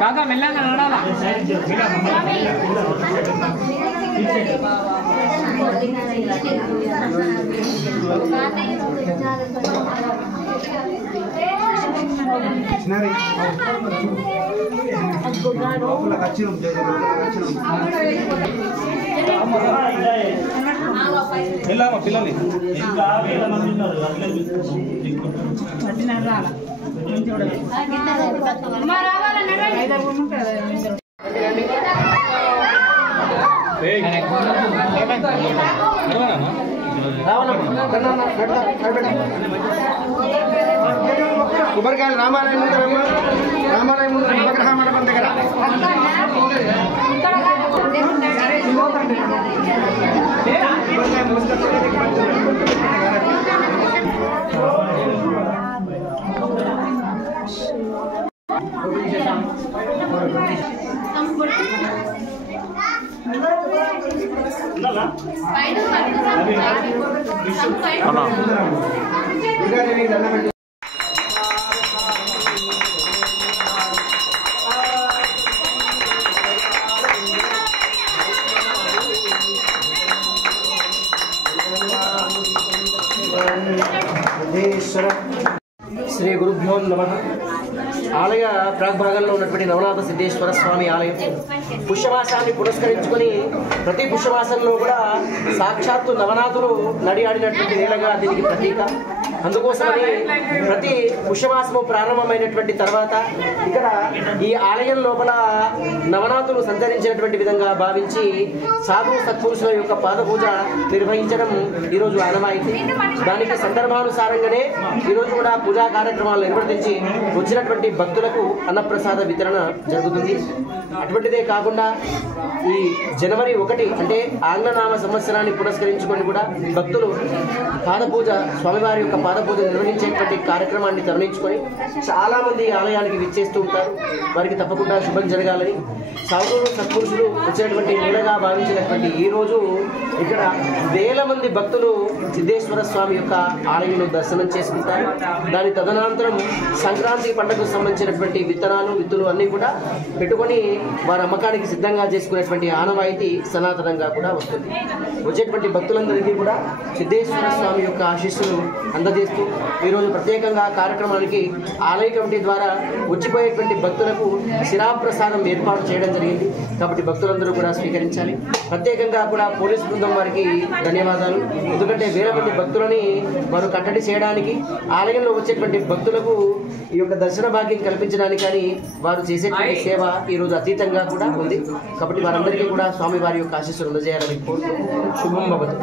काका मिलना नडाला పిల్లల్ని కొబ్బరికాయలు రామాలయం ముందు నవగ్రహ మండపం దగ్గర శ్రీ గురుభ్యో నమః. ఆలయ ప్రాగ్భాగంలో ఉన్నటువంటి నవనాథ సిద్ధేశ్వర స్వామి ఆలయం పుష్యమాసాన్ని పురస్కరించుకొని ప్రతి పుష్యమాసంలో కూడా సాక్షాత్తు నవనాథులు నడియాడినటువంటి నేలగా దీనికి ప్రతీక. అందుకోసమని ప్రతి పుష్యమాసము ప్రారంభమైనటువంటి తర్వాత ఇక్కడ ఈ ఆలయం లోపల నవనాథులు సంచరించినటువంటి విధంగా భావించి సాధు సత్పురుషుల యొక్క పాదపూజ నిర్వహించడం ఈరోజు ఆనవాయితీ. దానికి సందర్భానుసారంగానే ఈరోజు కూడా పూజా కార్యక్రమాలు నిర్వర్తించి వచ్చినటువంటి భక్తులకు అన్నప్రసాద వితరణ జరుగుతుంది. అటువంటిదే కాకుండా ఈ జనవరి 1 అంటే ఆంగ్లనామ సంవత్సరాన్ని పురస్కరించుకొని కూడా భక్తులు పాదపూజ స్వామివారి యొక్క పాదపూజ నిర్వహించేటువంటి కార్యక్రమాన్ని తరలించుకొని చాలా మంది ఆలయానికి విచ్చేస్తూ ఉంటారు. వారికి తప్పకుండా శుభం జరగాలని సాధువులు సత్పురుషులు వచ్చినటువంటి నేలగా భావించినటువంటి ఈ రోజు ఇక్కడ వేల మంది భక్తులు సిద్ధేశ్వర స్వామి యొక్క ఆలయంలో దర్శనం చేసుకుంటారు. దాని తదనంతరం సంక్రాంతి పండుగకు సంబంధించినటువంటి విత్తులు అన్నీ కూడా పెట్టుకొని వారి అమ్మకానికి సిద్ధంగా చేసుకునేటువంటి ఆనవాయితీ సనాతనంగా కూడా వస్తుంది. వచ్చేటువంటి భక్తులందరికీ కూడా సిద్ధేశ్వర స్వామి యొక్క ఆశీస్సులు అందజేస్తూ తెలియజేస్తూ ఈరోజు ప్రత్యేకంగా కార్యక్రమానికి ఆలయ కమిటీ ద్వారా వచ్చిపోయేటువంటి భక్తులకు శిరాప్రసాదం ఏర్పాటు చేయడం జరిగింది. కాబట్టి భక్తులందరూ కూడా స్వీకరించాలి. ప్రత్యేకంగా కూడా పోలీస్ బృందం వారికి ధన్యవాదాలు. ఎందుకంటే వేల మంది భక్తులని వారు కట్టడి చేయడానికి, ఆలయంలో వచ్చేటువంటి భక్తులకు ఈ యొక్క దర్శన భాగ్యం కల్పించడానికి కానీ వారు చేసేటువంటి సేవ ఈరోజు అతీతంగా కూడా ఉంది. కాబట్టి వారందరికీ కూడా స్వామి వారి యొక్క ఆశీస్సులు అందజేయాలని కోరుతూ శుభం భవతు.